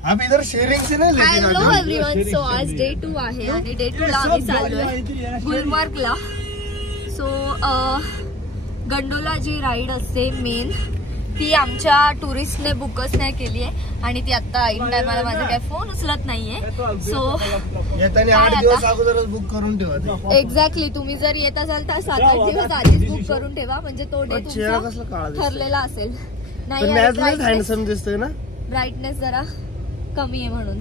आप इधर शेयरिंग से नहीं लेके हॅलो एव्हरीवन. सो आज डे 2 आहे आणि डे 2 ला आम्ही चाललोय गुलमर्गला. सो गंडोला जी राईड असते मेन ती आमच्या टुरिस्टने बुकच नाही केली आहे आणि ती आता इन टायमाला माझा काय फोन उचलत नाहीये. सो येताना 8 दिवस अगोदरच बुक करून ठेवा. एक्झॅक्टली. तुम्ही जर येत असाल तर 7-8 दिवस आधीच बुक करून ठेवा म्हणजे तो डे तुमचा ठरलेला असेल. नाही हँडसम दिसतोय ना, ब्राईटनेस जरा कमी आहे म्हणून.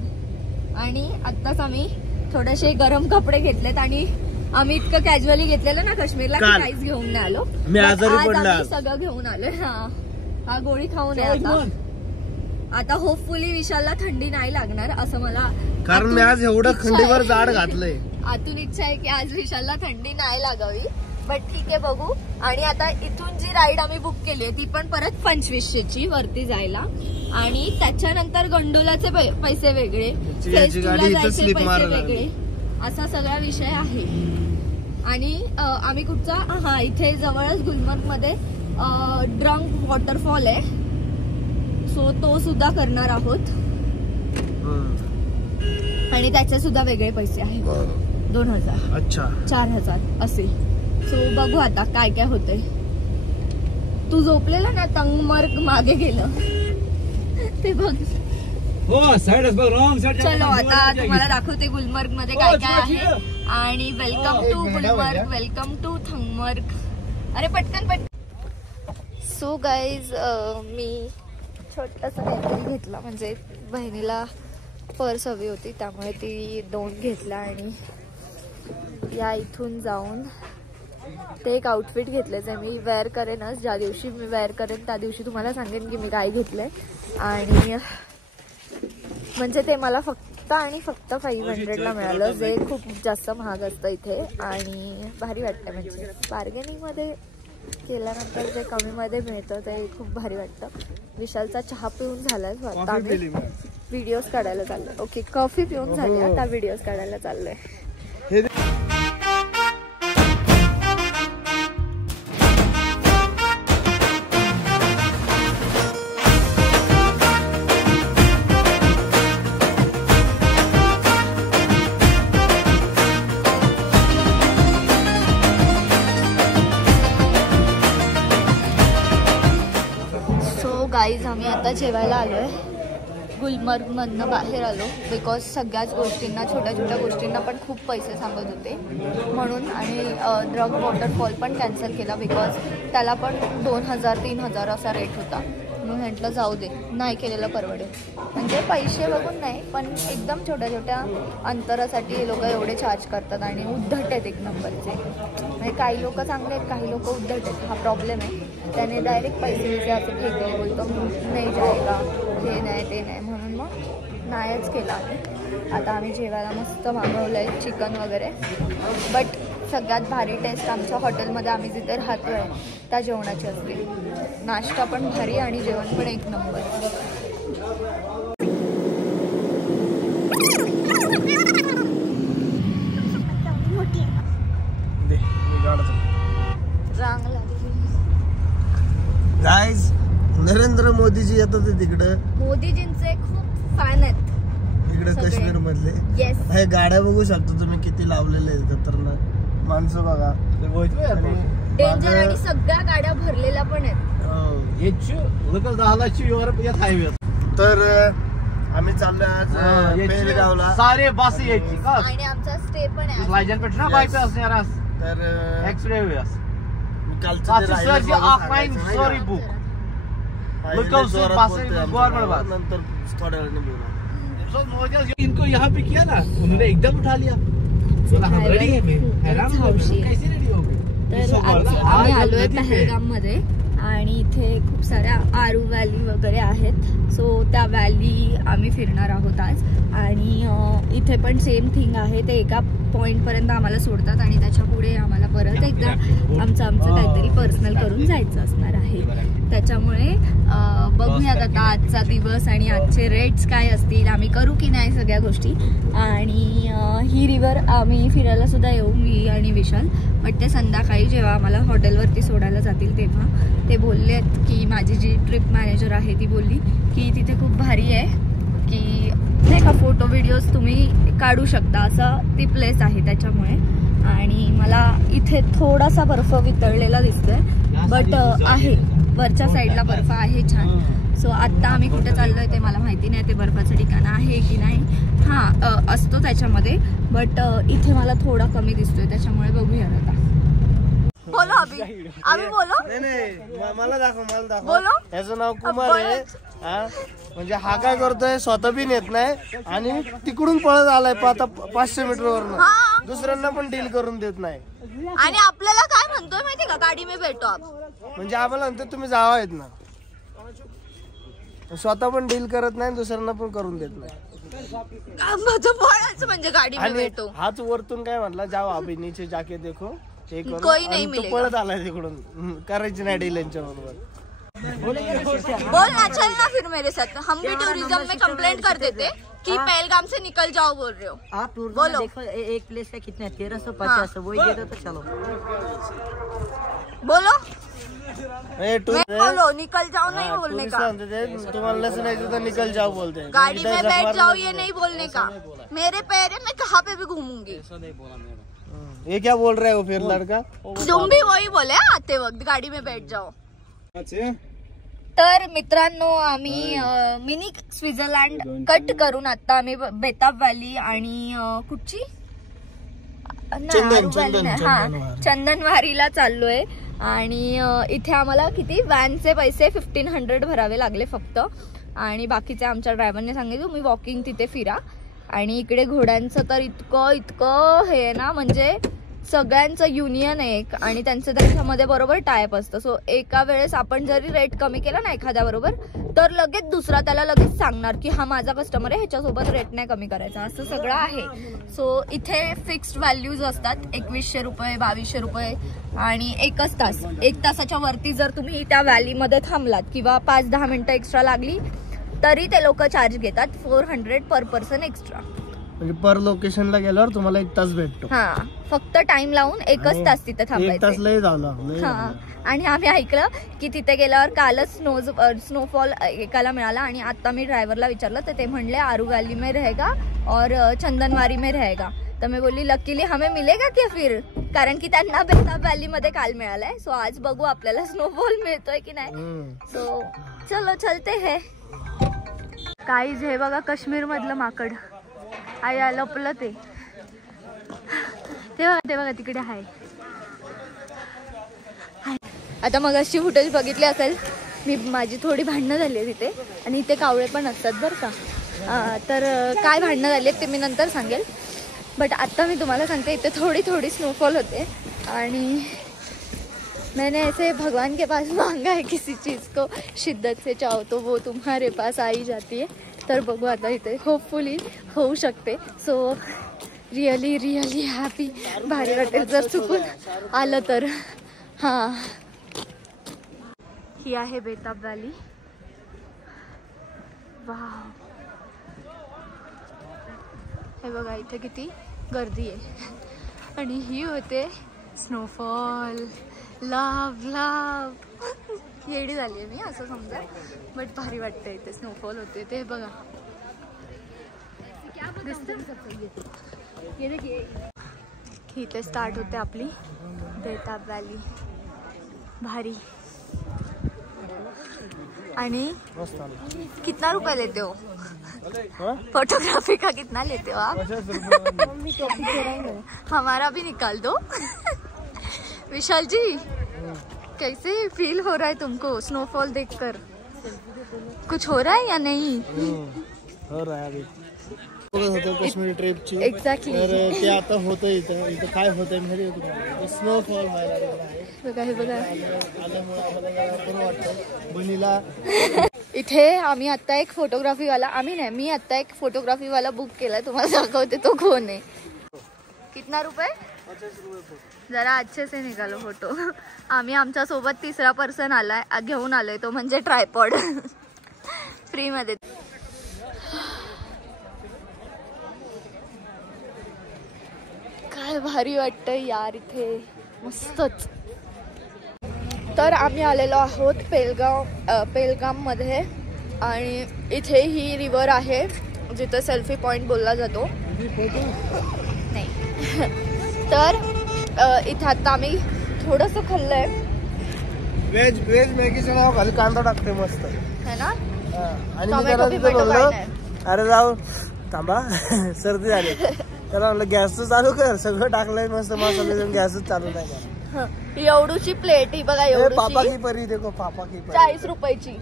आणि आत्ताच आम्ही थोडेसे गरम कपडे घेतलेत आणि आम्ही इतकं कॅज्युअली घेतलेलं ना काश्मीरला की काहीच घेऊन नाही आलो. आज आम्ही सगळं घेऊन आलोय. हा गोळी खाऊन आहे आता होपफुली विशालला थंडी नाही लागणार असं मला, कारण मी आज एवढं खंडीवर जाड घातलंय. आतून इच्छा आहे की आज विशालला थंडी नाही लागावी. बट ठीक आहे बघू. आणि आता इथून जी राईड आम्ही बुक केली आहे ती पण परत 2500ची वरती जायला आणि त्याच्यानंतर गंडोलाचे पैसे वेगळे, जायचे पैसे वेगळे, असा सगळा विषय आहे. आणि आम्ही कुठचा इथे जवळच गुलमर्ग मध्ये ड्रंक वॉटरफॉल आहे. सो तो सुद्धा करणार आहोत आणि त्याचे सुद्धा वेगळे पैसे आहेत. 2000 अच्छा 4000 असे. सो बघू आता काय काय होतंय. तू झोपलेला ना तंगमर्ग मागे गेलं ते बघ. चलो आता तुम्हाला दाखवते गुलमर्ग मध्ये काय काय आहे. आणि welcome to Gulmarg, welcome to Tangmarg. अरे पटकन पटकन. सो गाईज मी छोटासा काहीतरी घेतला म्हणजे बहिणीला पर्स हवी होती त्यामुळे ती 2 घेतला. आणि या इथून जाऊन ते एक आउटफिट घेतले जे मी वेअर करेनच. ज्या दिवशी मी वेअर करेन त्या दिवशी तुम्हाला सांगेन की मी काय घेतलंय. आणि म्हणजे ते मला फक्त आणि फक्त 500ला मिळालं जे खूप जास्त महाग असतं इथे. आणि भारी वाटतं म्हणजे बार्गेनिंगमध्ये केल्यानंतर जे कमीमध्ये मिळतं ते खूप भारी वाटतं. विशालचा चहा पिऊन झालाय. आता आम्ही व्हिडिओज काढायला चाललोय. ओके कॉफी पिऊन झाली आता व्हिडिओज काढायला चाललोय. गाईज आम्ही आता जेवायला आलोय. गुलमर्ग मधनं बाहेर आलो बिकॉज सगळ्याच गोष्टींना छोट्या छोट्या गोष्टींना पण खूप पैसे सांगत होते म्हणून. आणि ड्रग वॉटरफॉल पण कॅन्सल केला बिकॉज त्याला पण 2000-3000 असा रेट होता. म्हणून म्हटलं जाऊ दे नाही केलेलं परवडेल. म्हणजे पैसे बघून नाही पण एकदम छोट्या छोट्या अंतरासाठी हे लोक एवढे चार्ज करतात आणि उद्धट आहेत एक नंबरचे. म्हणजे काही लोक चांगले आहेत काही लोक उद्धट आहेत. हा प्रॉब्लेम आहे. त्याने डायरेक्ट पैसे असं फेकले बोलतो नाही जायगा हे नाही ते नाही म्हणून मग नाहीच केला आम्ही. आता आम्ही जेवायला मस्त मागवलं आहे चिकन वगैरे. बट सगळ्यात भारी टेस्ट आमच्या हॉटेलमध्ये आम्ही जिथे राहतो आहे त्या जेवणाची असते. नाश्ता पण भारी आणि जेवण पण एक नंबर. गाईज नरेंद्र मोदीजी येतात तिकडे. मोदीजींचे खूप फॅन आहेत इकडे काश्मीर मधले. हे गाड्या बघू शकता तुम्ही किती लावलेले आहेत खतरनाक. माणसं बघा डेंजर आणि सगळ्या गाड्या भरलेल्या पण आहेत. तर आम्ही चाललोय आज पेलगावला. सारे बस यायची का आणि आमचा स्टे पण आहे. लायजन पेट ना बाईक असणार आज तर एक्सरे हुयास कालचं ते search offline sorry book look से बस गवर्नमेंट बस नंतर थोड्या वेळाने बोलू. सो मोदी इनको यहाँ पे किया ना उन्होंने एकदम उठा लिया. हम रेडी है मैं हैरान कैसे रेडी हो गए. तर आम्ही आलोय पहलगाम मध्ये आणि इथे खूप साऱ्या आरू व्हॅली वगैरे आहेत. सो त्या व्हॅली आम्ही फिरणार आहोत आज. आणि इथे पण सेम थिंग आहे. ते एका पॉईंटपर्यंत आम्हाला सोडतात आणि त्याच्या पुढे आम्हाला परत एकदा आमचं काहीतरी पर्सनल करून जायचं असणार आहे. त्याच्यामुळे बघूयात आता आजचा दिवस आणि आजचे रेट्स काय असतील, आम्ही करू की नाही सगळ्या गोष्टी. आणि ही रिव्हर आम्ही फिरायला सुद्धा येऊ मी आणि विशाल. बट ते संध्याकाळी जेव्हा आम्हाला हॉटेलवरती सोडायला जातील तेव्हा ते बोललेत की माझी जी ट्रिप मॅनेजर आहे ती बोलली की तिथे खूप भारी आहे की अच्छा फोटो व्हिडिओज तुम्ही काढू शकता असं ती प्लेस आहे त्याच्यामुळे. आणि मला इथे थोडासा बर्फ वितळलेला दिसतोय, बट आहे वरच्या साईडला बर्फ आहे छान. सो आत्ता आम्ही कुठे चाललोय ते मला माहिती नाही, ते बर्फाचं ठिकाण आहे की नाही. हां असतो त्याच्यामध्ये, बट इथे मला थोडा कमी दिसतोय त्याच्यामुळे बघूया आता. बोलो अभी बोलो. नाही मला दाखव बोलो. याचं नाव कुमार आहे. म्हणजे हा काय करतोय, स्वतः बी नेत नाही आणि तिकडून पळत आलाय 500 मीटरवरून. दुसऱ्यांना पण डील करून देत नाही. आणि आपल्याला काय म्हणतोय माहिती का, गाडी में बैठो आप. म्हणजे आम्हाला म्हणतो तुम्ही जावा येत ना, स्वतः पण डील करत नाही, दुसऱ्यांना पण करून देत नाही. म्हणजे गाडी में बैठो. हाच वरतून काय म्हटला, जाओ अभी नीचे जाके देखो, कोई नहीं मिलेगा. पळत आलाय तिकडून, करायची नाही डील यांच्या बरोबर. बोल ना, चल ना फिर मेरे साथ. हम भी टूरिज्म में कंप्लेंट कर देते कि पहलगाम से निकल जाओ बोल रहे हो आप. बोलो. देखो एक प्लेस है कितने 1350, वही दे दो तो चलो. बोलो बोलो बोलो निकल जाओ नहीं बोलने का. तुम्हाला लसन यायचं तर निकल जाओ बोलते. गाड़ी में बैठ जाओ ये नहीं बोलने का. मेरे पैर है, मैं कहाँ पे भी घूमूंगी. ये क्या बोल रहे हो फिर लड़का. तुम भी वही बोले आते वक्त, गाड़ी में बैठ जाओ. तर मित्रांनो आम्ही मिनी स्वित्झर्लंड कट करून आता आम्ही बेताब व्हॅली आणि कुठची चंदनवारीला चाललोय. आणि इथे आम्हाला किती व्हॅनचे पैसे 1500 भरावे लागले फक्त. आणि बाकीचे आमच्या ड्रायव्हरने सांगितलं तुम्ही वॉकिंग तिथे फिरा. आणि इकडे घोड्यांचं तर इतकं हे आहे ना, म्हणजे सगळ्यांचं युनियन आहे एक, आणि त्यांचं त्याच्यामध्ये बरोबर टायप असतं. सो एका वेळेस आपण जरी रेट कमी केला ना एखाद्या बरोबर, तर लगेच दुसरा त्याला लगेच सांगणार की हा माझा कस्टमर आहे, ह्याच्यासोबत रेट नाही कमी करायचा, असं सगळं आहे. सो इथे फिक्स्ड व्हॅल्यूज असतात, 2100 रुपये 2200 रुपये. आणि 1 तासाच्या वरती जर तुम्ही त्या व्हॅलीमध्ये थांबलात किंवा 5-10 मिनिटं एक्स्ट्रा लागली तरी ते लोक चार्ज घेतात 400 पर पर्सन एक्स्ट्रा. म्हणजे पर लोकेशनला गेल्यावर तुम्हाला 1 तास भेटतो. हा फक्त टाइम लावून 1 तास तिथे थांबायचं. हा आणि आम्ही ऐकलं की तिथे गेल्यावर कालच स्नोफॉल एकाला मिळाला. आणि आता मी ड्रायव्हरला विचारलं तर ते म्हणले आरू व्हॅली में रहेगा और चंदनवारी में रहेगा. तर मी बोलली लकीली हमें मिलेगा क्या फिर, कारण की त्यांना बेताब व्हॅली मध्ये काल मिळालाय. सो आज बघू आपल्याला स्नोफॉल मिळतोय की नाही. सो चलो चलते है. काहीच हे बघा काश्मीर मधलं माकड आया लपलं ते बघा तिकडे आहे. आता मग अशी फुटेज बघितली असेल, मी माझी थोडी भांडणं झाली तिथे. आणि इथे कावळे पण असतात बरं का. तर काय भांडणं झाली ते मी नंतर सांगेल. बट आता मी तुम्हाला सांगते इथे थोडी स्नोफॉल होते. आणि मैंने ऐसे भगवान के पास मांगा है किसी चीज़ को, शिद्दत से चाहो तो वो तुम्हारे पास आ ही जाती है. तर बघू आता इथे होपफुली होऊ शकते. So really happy. भारी वाटेल जर चुकून आलं तर. हां ही आहे बेताब व्हॅली. वाव हे बघा इथे किती गर्दी आहे. आणि ही होते स्नोफॉल. लव येडी झाली आहे मी असं समजा, बट भारी वाटतं इथे स्नोफॉल होते ते बघा. इथे स्टार्ट होते आपली बेताब व्हॅली. भारी. आणि कितना रुपये लेते हो फोटोग्राफी का, कितना लेते हो आप. हमारा भी निकाल दो. विशाल जी कैसे फील हो रहा है तुमको स्नोफॉल देखकर, कुछ हो रहा है या नहीं. हो रहा है अभी होतं काश्मीर ट्रिपची. एक्झॅक्टली. तर ते आता होतं इथं काय होतंय म्हणजे स्नोफॉल व्हायला लागला आहे. बघा हे बघा आल्यामुळे आम्हाला बरं वाटतं बनीला. इथे आम्ही आता एक फोटोग्राफीवाला मी आता एक फोटोग्राफीवाला बुक केला, तुम्हाला दाखवते तो कोण आहे. कितना रुपये. 50 रुपये. जरा अच्छे से निकालो फोटो. आम्ही आमच्या सोबत 3रा पर्सन आलाय घेऊन आलोय, तो म्हणजे ट्रायपॉड फ्री मध्ये. काय भारी वाटतंय यार इथे, मस्तच. तर आम्ही आलेलो आहोत पेलगाम मध्ये. आणि इथे ही रिव्हर आहे जिथे सेल्फी पॉइंट बोलला जातो नाही. तर इथे आता आम्ही थोडंसं खाल्लंय. व्हेज मॅगीचं नाव खाली कांदा टाकते मस्त है ना. आणि मी त्याला तिथे बोललो अरे जाऊ थांबा सर्दी झाली. त्याला म्हणलं गॅस चालू कर. सगळं टाकलंय मस्त मसाले गॅसच चालू नाही करा. एवढूची प्लेट ही बघा एवढी. पापा की परी देखो पापा की परी 40 रुपयाची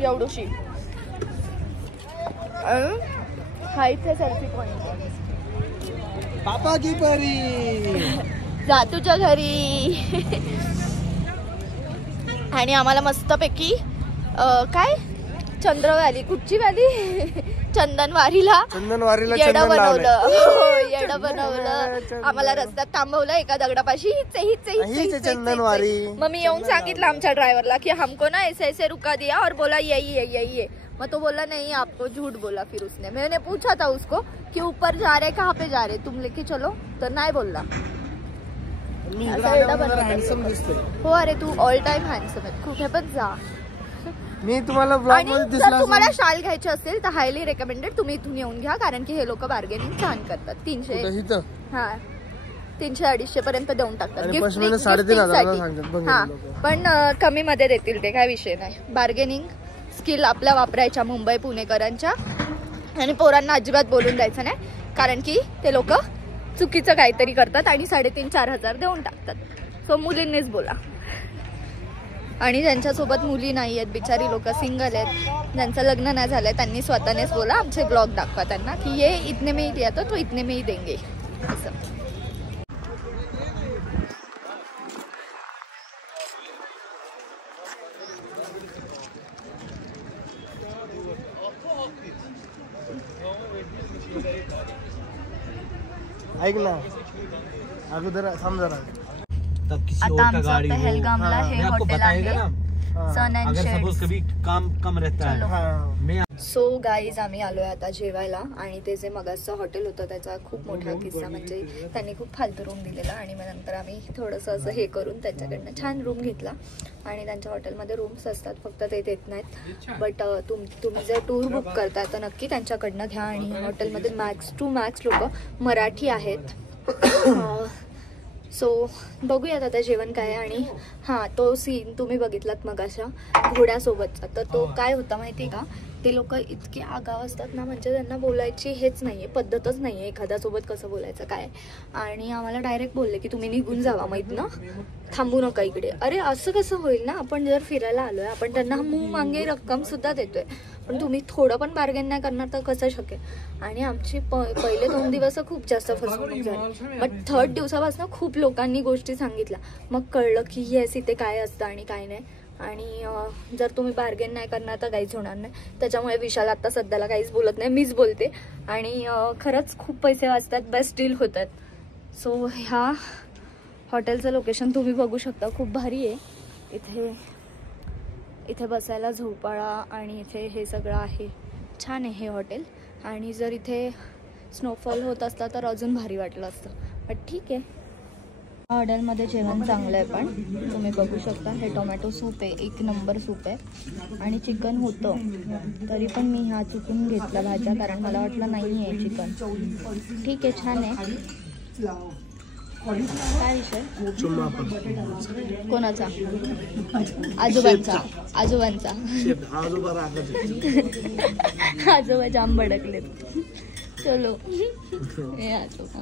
एवढूशी. हा इथे सेल्फी पॉइंट. पापा की परी जा तुझ्या घरी. आणि आम्हाला मस्तपैकी काय चंद्रवाली कुठची वाली चंदनवारीला येडं बनवलं. येडं बनवलं. आम्हाला रस्त्यात थांबवलं एका दगडापाशी. चंदनवारी. मग मी येऊन सांगितलं आमच्या ड्रायव्हरला की हमको ना ऐसे ऐसे रुका दिया और बोला यही है. मग तो बोला नहीं आपको झूठ बोला. फिर उसने मैंने पूछा था उसको कि ऊपर जा रहे कहाँ पे जा रहे तुम लेके चलो तर नाही बोलला. हो अरे तू ऑल टाइम हँडसम आहे. कुठे पण जा. मी तुम्हाला ब्लॉग मध्ये दिसला. तुम्हाला शाल घ्यायची असेल तर हायली रेकमेंडेड तुम्ही इथून येऊन घ्या कारण की हे लोक बार्गेनिंग छान करतात. 300 हा 300-250 पर्यंत देऊन टाकतात. हा पण कमी मध्ये देतील ते काय विषय नाही. बार्गेनिंग स्किल आपल्या वापरायच्या मुंबई पुणेकरांच्या. आणि पोरांना अजिबात बोलून द्यायचं नाही कारण की ते लोक चुकीचं काहीतरी करतात आणि 3,500-4 हजार देऊन टाकतात. सो मुलींनीच बोला. आणि ज्यांच्यासोबत मुली नाही आहेत बिचारी लोक सिंगल आहेत ज्यांचं लग्न नाही झालंय त्यांनी स्वतःनेच बोला. आमचे ब्लॉग दाखवा त्यांना की ये इतने में ही दिया तो इतने में ही देंगे असं. ऐक ना अगोदर थांब जरा. आता आमचं पहलगामला हे हॉटेल आहे सन अँड शेड्स. कभी काम कम रहता है. सो गाईज आम्ही आलोय आता जेवायला. आणि ते जे मगाचं हॉटेल होतं त्याचा खूप मोठा किस्सा म्हणजे त्यांनी खूप फालतू रूम दिलेला. आणि मग नंतर आम्ही थोडंसं असं हे करून त्यांच्याकडनं छान रूम घेतला. आणि त्यांच्या हॉटेलमध्ये रूम्स असतात फक्त ते देत नाहीत. बट तुम्ही जर टूर बुक करता तर नक्की त्यांच्याकडनं घ्या. आणि हॉटेलमध्ये मॅक्स टू मॅक्स लोक मराठी आहेत. सो बघूयात आता जेवण काय. आणि हां तो सीन तुम्ही बघितलात मग अशा घोड्यासोबतचा. तर तो काय होता माहिती आहे का. ते लोक इतके आगाव असतात ना म्हणजे त्यांना बोलायची हेच नाही आहे पद्धतच नाही आहे एखाद्यासोबत कसं बोलायचं काय. आणि आम्हाला डायरेक्ट बोलले की तुम्ही निघून जावा माहीत ना थांबू नका इकडे. अरे असं कसं होईल ना. आपण जर फिरायला आलोय आपण त्यांना मुंग मागे रक्कमसुद्धा देतोय पण तुम्ही थोडं पण बार्गेन नाही करणार तर कसं शकेल. आणि आमची पहिले 2 दिवस खूप जास्त फसवणूक झाली. बट 3rd दिवसापासून खूप लोकांनी गोष्टी सांगितल्या. मग कळलं की येस इथे काय असतं आणि काय नाही. आणि जर तुम्ही बार्गेन नाही करणार तर काहीच होणार नाही. त्याच्यामुळे विशाल आता सध्याला काहीच बोलत नाही मीच बोलते. आणि खरंच खूप पैसे वाचतात बेस्ट डील होतात. सो ह्या हॉटेलचं लोकेशन तुम्ही बघू शकता खूप भारी आहे. इथे बसायला झोपाळा आणि इथे हे सगळं आहे. छान आहे हे हॉटेल. आणि जर इथे स्नोफॉल होत असता तर अजून भारी वाटलं असतं बट ठीक आहे. हॉटेलमध्ये जेवण चांगलं आहे पण तुम्ही बघू शकता. हे टोमॅटो सूप आहे 1 नंबर सूप आहे. आणि चिकन होतं तरी पण मी ह्या चुकून घेतला भाज्या कारण मला वाटलं नाही आहे चिकन. ठीक आहे छान आहे. काय विषय कोणाचा आजोबांचा आजोबा जाम भडकलेत. चलो हे आजोबा